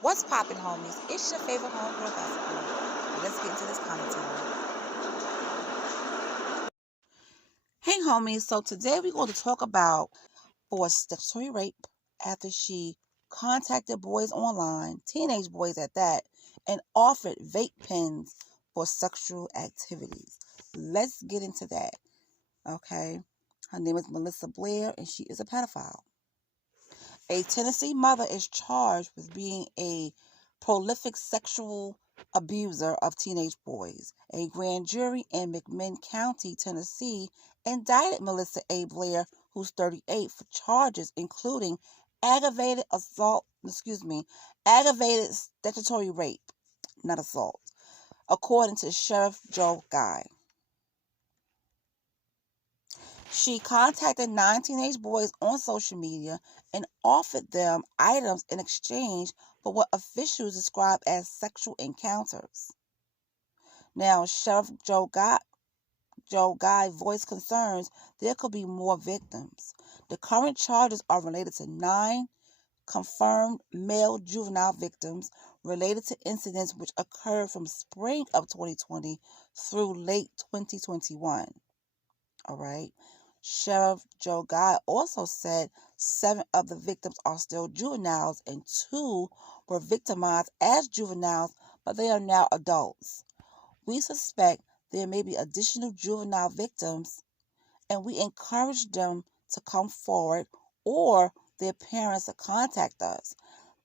What's poppin', homies? It's your favorite homegirl gospel. Let's get into this commentary. Hey, homies. So today we're going to talk about for statutory rape after she contacted boys online, teenage boys at that, and offered vape pens for sexual activities. Let's get into that. Okay. Her name is Melissa Blair, and she is a pedophile. A Tennessee mother is charged with being a prolific sexual abuser of teenage boys. A grand jury in McMinn County, Tennessee, indicted Melissa A. Blair, who's 38, for charges including aggravated statutory rape, not assault, according to Sheriff Joe Guy. She contacted 9 teenage boys on social media and offered them items in exchange for what officials describe as sexual encounters. Now, Sheriff Joe Guy voiced concerns there could be more victims. The current charges are related to 9 confirmed male juvenile victims related to incidents which occurred from spring of 2020 through late 2021. All right. Sheriff Joe Guy also said 7 of the victims are still juveniles and 2 were victimized as juveniles, but they are now adults. We suspect there may be additional juvenile victims, and we encourage them to come forward or their parents to contact us.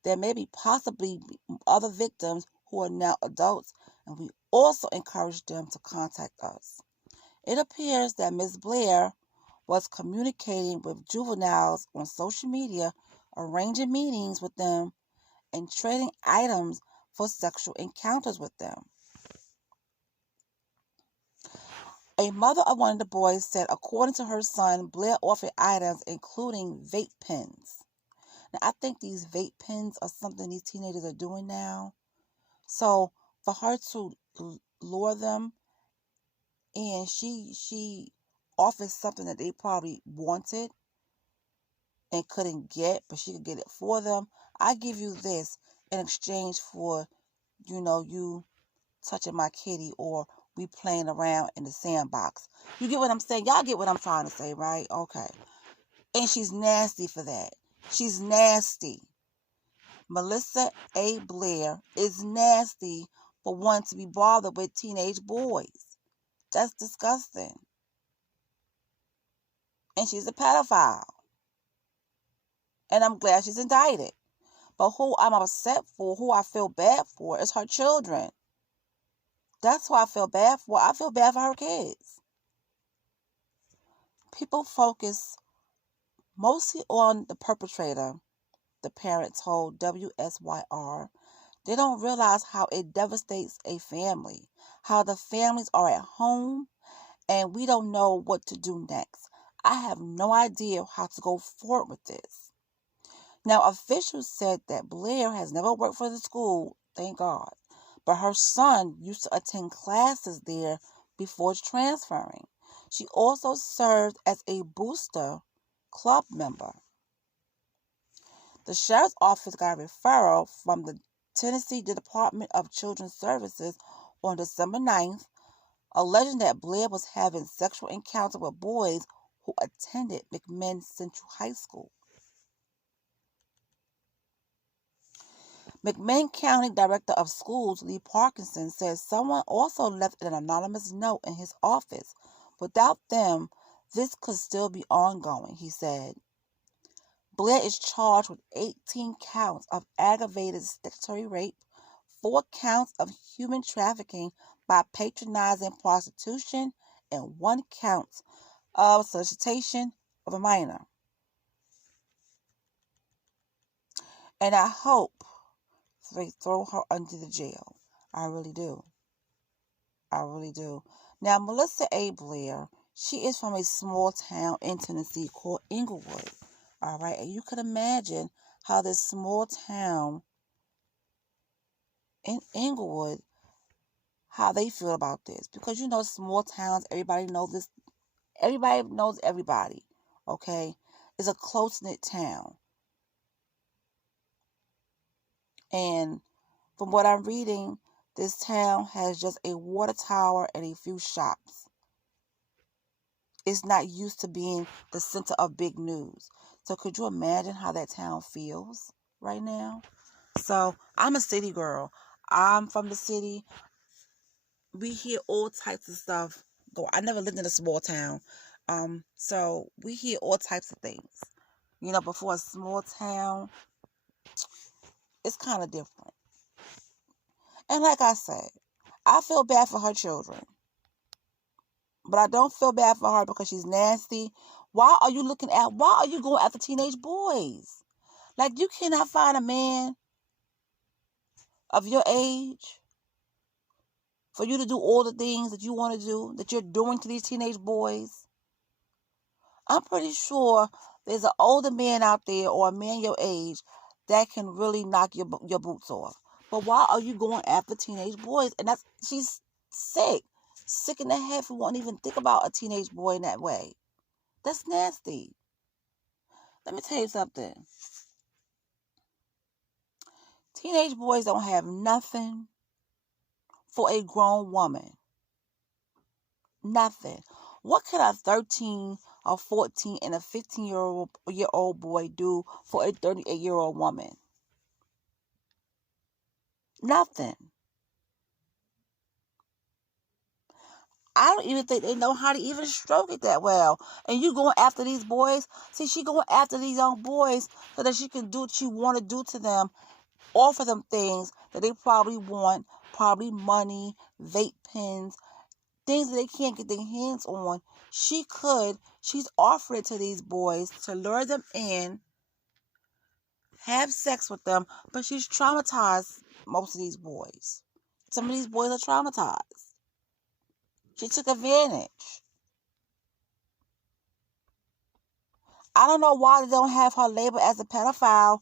There may be possibly other victims who are now adults, and we also encourage them to contact us. It appears that Ms. Blair was communicating with juveniles on social media, arranging meetings with them, and trading items for sexual encounters with them. A mother of one of the boys said, according to her son, Blair offered items including vape pens. Now, I think these vape pens are something these teenagers are doing now. So, for her to lure them, and she offered something that they probably wanted and couldn't get, but she could get it for them. I give you this in exchange for, you touching my kitty or we playing around in the sandbox. You get what I'm saying? Y'all get what I'm trying to say, right? Okay. And she's nasty for that. She's nasty. Melissa A. Blair is nasty for wanting to be bothered with teenage boys. That's disgusting. And she's a pedophile. And I'm glad she's indicted. But who I'm upset for, who I feel bad for, is her children. That's who I feel bad for. I feel bad for her kids. People focus mostly on the perpetrator, the parent told WSYR. They don't realize how it devastates a family, how the families are at home, and we don't know what to do next. I have no idea how to go forward with this. Now, officials said that Blair has never worked for the school, thank God, but her son used to attend classes there before transferring. She also served as a booster club member. The sheriff's office got a referral from the Tennessee Department of Children's Services on December 9th, alleging that Blair was having sexual encounters with boys who attended McMinn Central High School. McMinn County Director of Schools Lee Parkinson says someone also left an anonymous note in his office. Without them, this could still be ongoing, he said. Blair is charged with 18 counts of aggravated statutory rape, 4 counts of human trafficking by patronizing prostitution, and 1 count of solicitation of a minor. And I hope they throw her under the jail. I really do. I really do. Now, Melissa A. Blair, she is from a small town in Tennessee called Englewood. All right. And you can imagine how this small town in Englewood, how they feel about this. Because, small towns, everybody knows this. Everybody knows everybody. Okay. It's a close-knit town. And from what I'm reading, this town has just a water tower and a few shops. It's not used to being the center of big news. So could you imagine how that town feels right now? So I'm a city girl. I'm from the city. We hear all types of stuff go. I never lived in a small town. So we hear all types of things. But for a small town, it's kind of different. And like I said, I feel bad for her children. But I don't feel bad for her because she's nasty. Why are you going after teenage boys? Like, you cannot find a man of your age for you to do all the things that you want to do, that you're doing to these teenage boys. I'm pretty sure there's an older man out there or a man your age that can really knock your boots off. But why are you going after teenage boys? And she's sick. Sick in the head for wanting to even think about a teenage boy in that way. That's nasty. Let me tell you something. Teenage boys don't have nothing for a grown woman. Nothing. What can a 13, a 14, and a 15-year-old boy do for a 38-year-old woman? Nothing. I don't even think they know how to even stroke it that well. And you going after these boys? See, she going after these young boys so that she can do what she want to do to them, offer them things that they probably want, probably money, vape pens, things that they can't get their hands on. She's offering it to these boys to lure them in, have sex with them, but she's traumatized most of these boys. Some of these boys are traumatized. She took advantage. I don't know why they don't have her labeled as a pedophile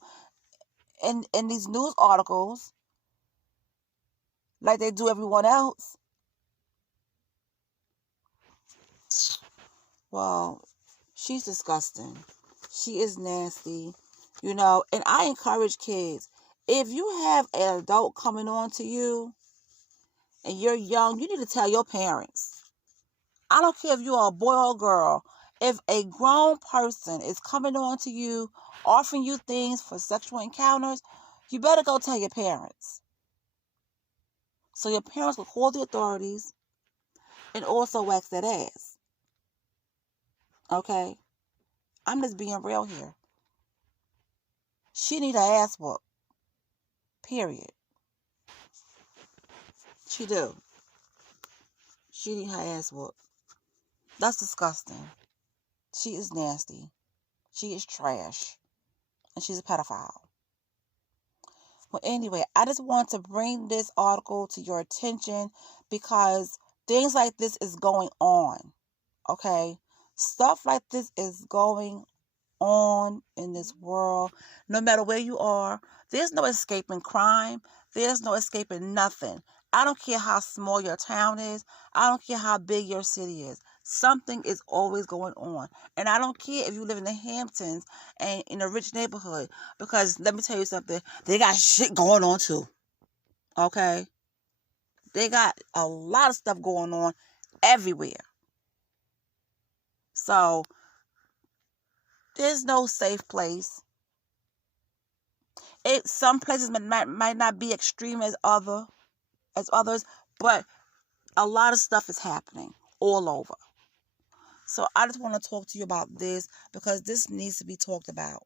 in these news articles like they do everyone else. Well, she's disgusting. She is nasty, and I encourage kids, if you have an adult coming on to you and you're young, you need to tell your parents. I don't care if you're a boy or a girl. If a grown person is coming on to you, offering you things for sexual encounters, you better go tell your parents. So your parents will call the authorities and also wax that ass. Okay? I'm just being real here. She need her ass whooped. Period. She do. She need her ass whooped. That's disgusting. She is nasty. She is trash. And she's a pedophile. Well, anyway, I just want to bring this article to your attention because things like this is going on. Okay? Stuff like this is going on in this world. No matter where you are, there's no escaping crime. There's no escaping nothing. I don't care how small your town is. I don't care how big your city is. Something is always going on. And I don't care if you live in the Hamptons and in a rich neighborhood, because let me tell you something, they got shit going on too. Okay? They got a lot of stuff going on everywhere. So there's no safe place. Some places might not be extreme as others, but a lot of stuff is happening all over. So I just want to talk to you about this because this needs to be talked about.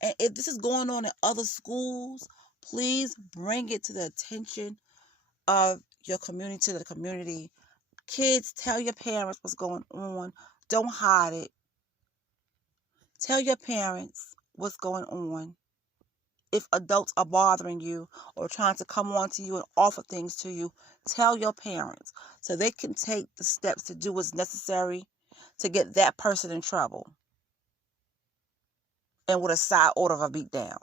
And if this is going on in other schools, please bring it to the attention of your community, to the community. Kids, tell your parents what's going on. Don't hide it. Tell your parents what's going on. If adults are bothering you or trying to come on to you and offer things to you, tell your parents so they can take the steps to do what's necessary to get that person in trouble and with a side order of a beat down.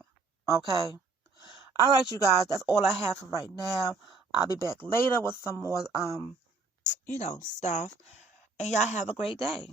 Okay? All right, you guys, that's all I have for right now. I'll be back later with some more, stuff. And y'all have a great day.